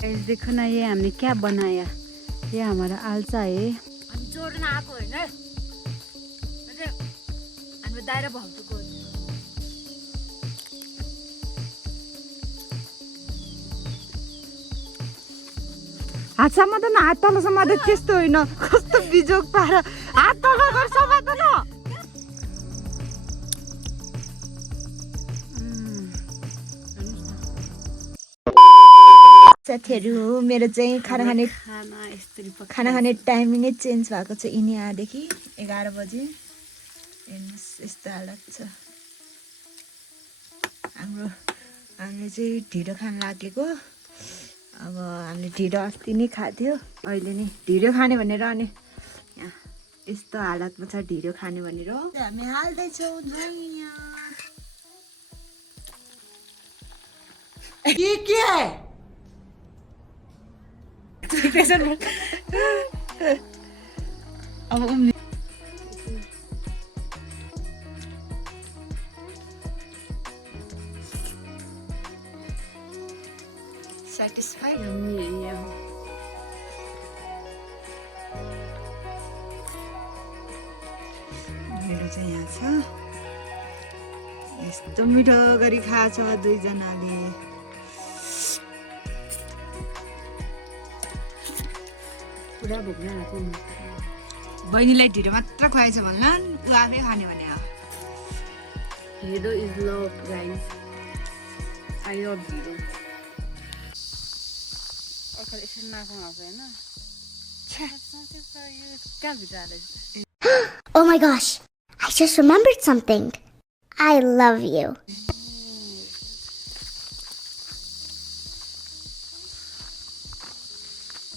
Guys देखो ना, ये हमने क्या बनाया। ये हमारा आलसा है। हामी जोड्न आएको होइन हामी दाइरा भाउजूको हात समात न, हात तल समात। त्यस्तो होइन, कस्तो बिजोग पार। हात तल गर, समात न। साथीहरू मेरो चाहिँ खाना खाने टाइमिङै चेन्ज भएको छ। यिनी आएदेखि 11 बजे हेर्नुहोस् यस्तो हालत छ हाम्रो। हामीले चाहिँ ढिँडो खान लागेको। अब हामीले ढिँडो अस्ति नै खाथ्यो, अहिले नि ढिँडो खाने भनेर अनि यहाँ यस्तो हालतमा छ ढिँडो खाने भनेर हामी हाल्दैछौँ। के अब उम्ली सेटिस्फाइड मेरो चाहिँ यहाँ छ। यस्तो मिठो गरी खाछ दुईजनाले। पुरा भोक लागेको। बहिनीलाई ढिँडो मात्र खुवाएछ भन्ला, ऊ आफै खाने भने हो। ढिँडो is love guys, I love ढिँडो। अर्काले यसरी नाच्नु आउँछ होइन, कहाँ भित्र हालेछ। Oh my gosh, I just remembered something. I love you.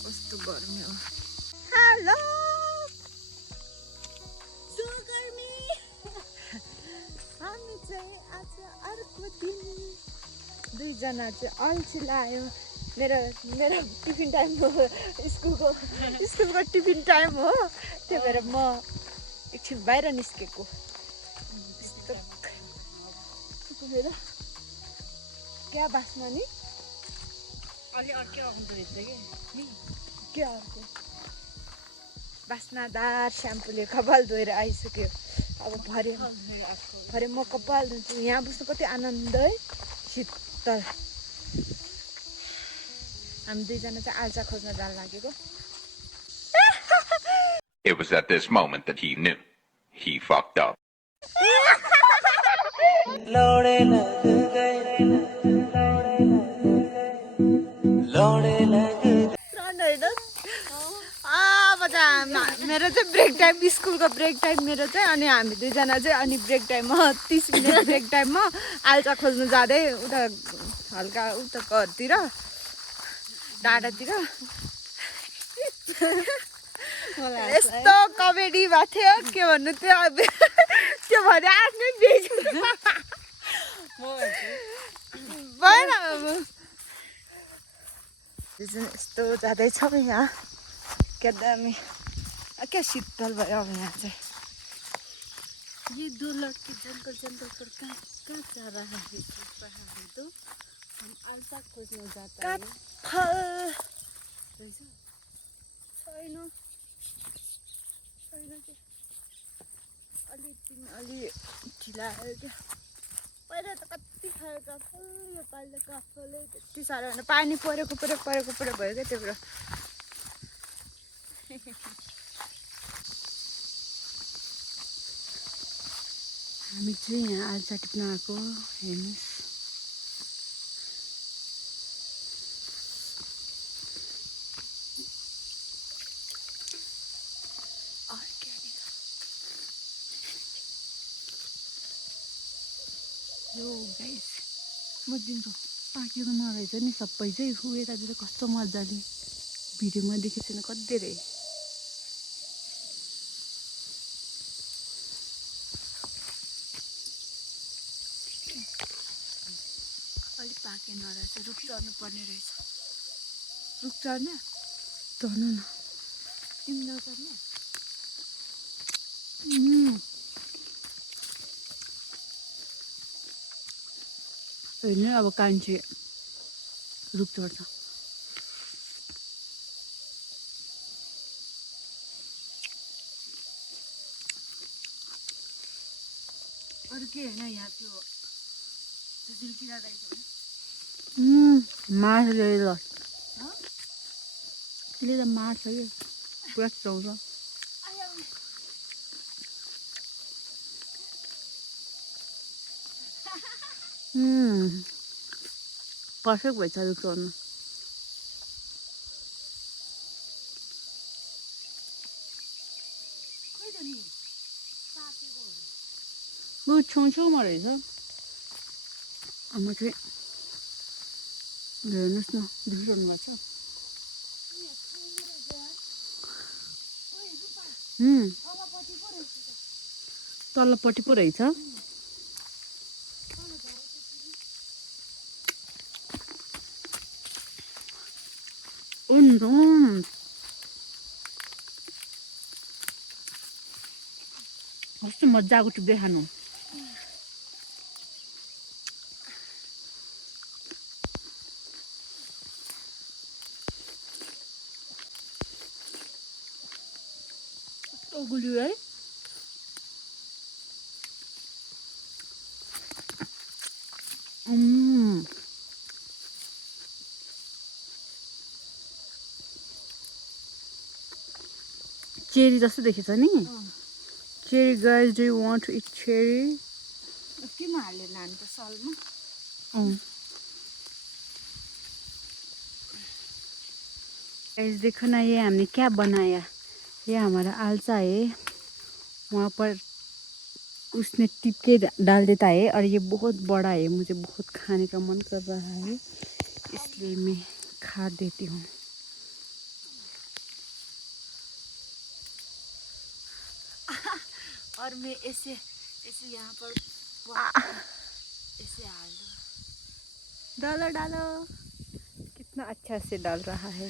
कस्तो गर्मी हो। हेलो सो गर्मी। हामी चाहिँ आज अर्को दिन दुईजना चाहिँ अल्छी लाग्यो। मेरो टिफिन टाइम हो, स्कुलको टिफिन टाइम हो। त्यही भएर म एकछिन बाहिर निस्केको। यस्तो क्या बास्ना नि अलि अर्कै आउँदो रहेछ कि के अर्को बास्नादार स्याम्पूले कपाल धोएर आइसक्यो। अब भरे म कपाल धुन्छु। यहाँ बस्नु कति आनन्द है, शीतल। हामी दुईजना चाहिँ आल्चा खोज्न जान लागेको। It was at this moment that he knew he fucked up. मेरो चाहिँ ब्रेक टाइम, स्कुलको ब्रेक टाइम मेरो चाहिँ। अनि हामी दुईजना चाहिँ अनि ब्रेक टाइममा 30 मिनट ब्रेक टाइममा आल्चा खोज्नु जाँदै उता हल्का उता घरतिर डाँडातिर यस्तो कमेडी भएको थियो। के भन्नु त्यो त्यो भने आफ्नै बेच भएन। यस्तो जाँदैछौँ यहाँ, क्या दामी, क्या शीतल भयो अब यहाँ चाहिँ। ये दो लड़के जंगल पर कहाँ जा रहा है तो हम आलसा खोजने जाता है। अलि ढिला आयो क्या। पहिला त कति खायो काफल, योपालि त काफलै त्यति साह्रो होइन। पानी परेको भयो क्या त्यो भएर। हामी चाहिँ यहाँ आलसा टिप्न आएको। हेर्नुहोस्, यो गाइस म दिन्छु पाकेको नरहेछ नि सबै चाहिँ। यतातिर कस्तो मजाले भिडियोमा देखेको छैन कति धेरै। अलिक पाकेन रहेछ, रुख चढ्नु पर्ने रहेछ। रुख चढ्ने चढ्नु न, तिमी नचढ्ने। होइन अब कान्छे रुख चढ्छ। झिल्के होइन यहाँ त्यो झिल्किरा रहेछ भने मार्छ ल त्यसले त मार्छ कि पुरा चिलाउँछ पर्फेक्ट भएछ रुख चढ्नु खोइ त नि पाकेको ऊ छेउछेउमा रहेछ आमा चाहिँ हेर्नुहोस् न देखिरहनु भएको छ तल्लोपट्टि पो रहेछ कस्तो मजाको टिप्दै खानु कस्तो गुलियो है चेरी जस्तो देखेछ नि cherry guys do you want to eat cherry केमा हालेर लानु त सलमा गाइस देखो ना ये हमने क्या बनाया ये हमारा आलसा है वहाँ पर उसने टिप के डाल देता है और ये बहुत बड़ा है मुझे बहुत खाने का मन कर रहा है इसलिए मैं खा देती हूँ और मैं ऐसे ऐसे यहाँ पर ऐसे हाल दो डालो डालो कितना अच्छा से डाल रहा है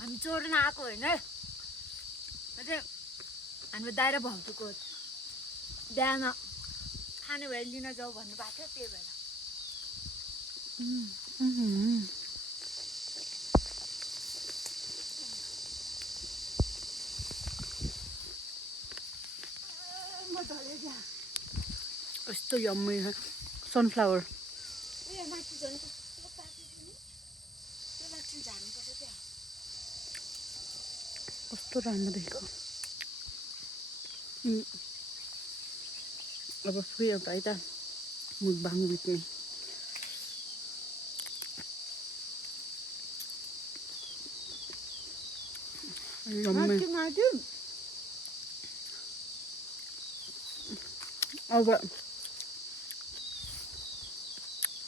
हामी चोर्न आएको होइन हाम्रो दाइरा भाउजूको बिहान खाने भए लिन जाऊ भन्नुभएको थियो त्यही भएर कस्तो यम्मी है सनफ्लावर कस्तो राम्रो देखेको अब फेरि एउटा है त मुखबाङ बित्ने अब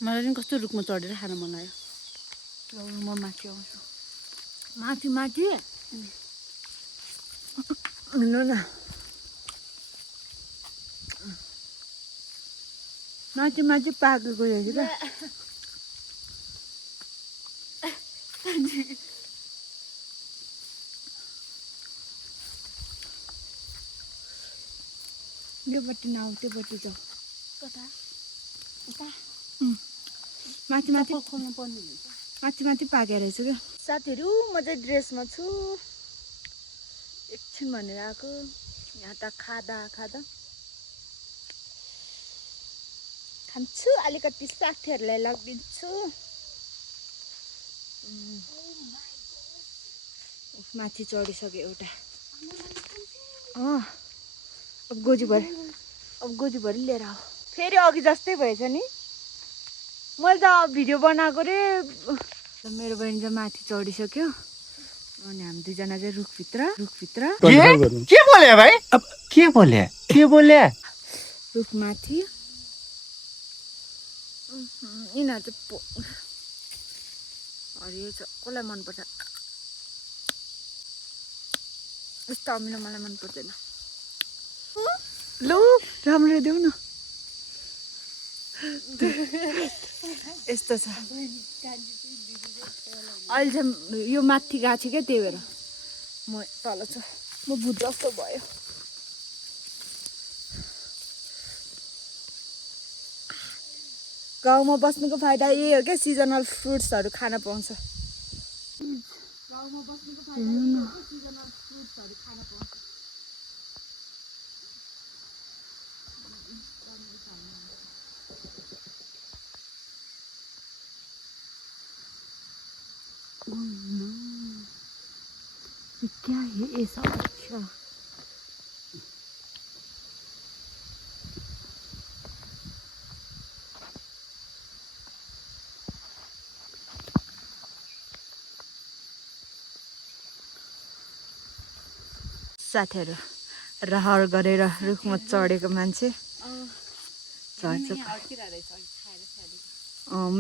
मलाई पनि कस्तो रुखमा चढेर खान मन लाग्यो म माथि आउँछु माथि माथि हिँड्नु न माथि माथि पाकेको रहेछ क्या योपट्टि नआउ त्योपट्टि जाऊ कता उता माथि माथि खोल्नु पर्ने हुन्छ माथि माथि पाके रहेछ क्या साथीहरू म चाहिँ ड्रेसमा छु एकछिन भनेर आएको यहाँ त खाँदा खान्छु अलिकति साथीहरूलाई लगिदिन्छु माथि चढिसक्यो एउटा अब गोजीभरि लिएर आऊ फेरि अघि जस्तै भएछ नि मैले त भिडियो बनाएको रे मेरो बहिनी चाहिँ माथि चढिसक्यो अनि हामी दुईजना चाहिँ रुखभित्र के बोले भाइ के बोले रुखमाथि यिनीहरू चाहिँ हरियो छ कसलाई मनपर्छ यस्तो अमिलो मलाई मन पर्दैन लु राम्रो देऊ न यस्तो छ अहिले चाहिँ यो माथि गएको छु क्या त्यही भएर म तल छु म भूत जस्तो भयो गाउँमा बस्नुको फाइदा यही हो क्या सिजनल फ्रुट्सहरू खान पाउँछ ये क्या है ऐसा? अच्छा साथीहरू रहर गरेर रुखमा चढेको मान्छे चढ्छ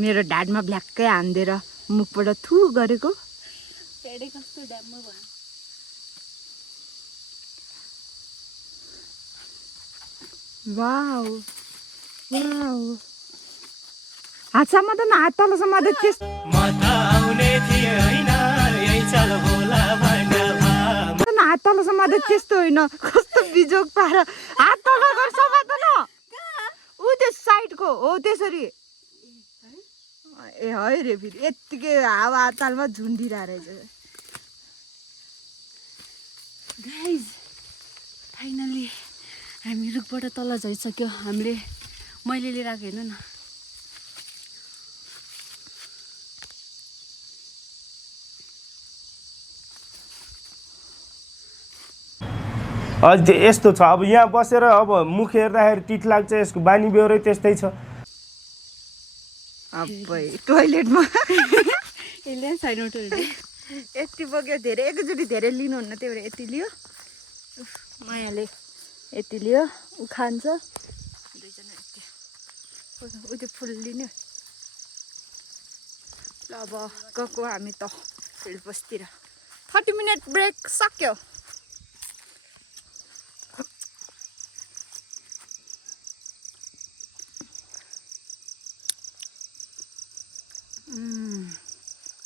मेरो ढाडमा भ्ल्याक्कै हानिदिएर मुखबाट थु गरेको वाउ वाउ हात समात्दैन हात तल समात्दै त्यस हात तल समात्दै त्यस्तो होइन कस्तो बिजोग पार हात तल गरेर समात्दैन ऊ त्यो साइडको हो त्यसरी ए है रे फेरि यत्तिकै हावा तालमा झुन्डिरहेको रहेछ गाइज फाइनली हामी रुखबाट तल झरिसक्यो हामीले मैले लिएर आएको हेर्नु न अझै यस्तो छ अब यहाँ बसेर अब मुख हेर्दाखेरि टिट लाग्छ यसको बानी बेहोरै त्यस्तै छ अबै टोइलेटमा यसले छैन यति बोक्यो धेरै एकैचोटि धेरै लिनुहुन्न त्यही भएर यति लियो मायाले यति लियो ऊ खान्छ दुईजना यति ऊ त्यो फुल लिने ल अब गएको हामी त फिल्ड पोस्टतिर 30 मिनट ब्रेक सक्यो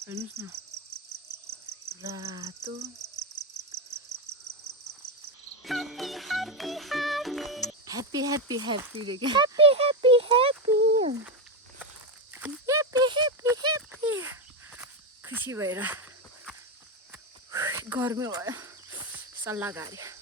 हेर्नुहोस् न रातो ह्याप्पी ह्याप्पी ह्याप्पी रे क्या happy happy happy happy happy happy खुसी भएर गर्मी भयो सल्लाह गऱ्यो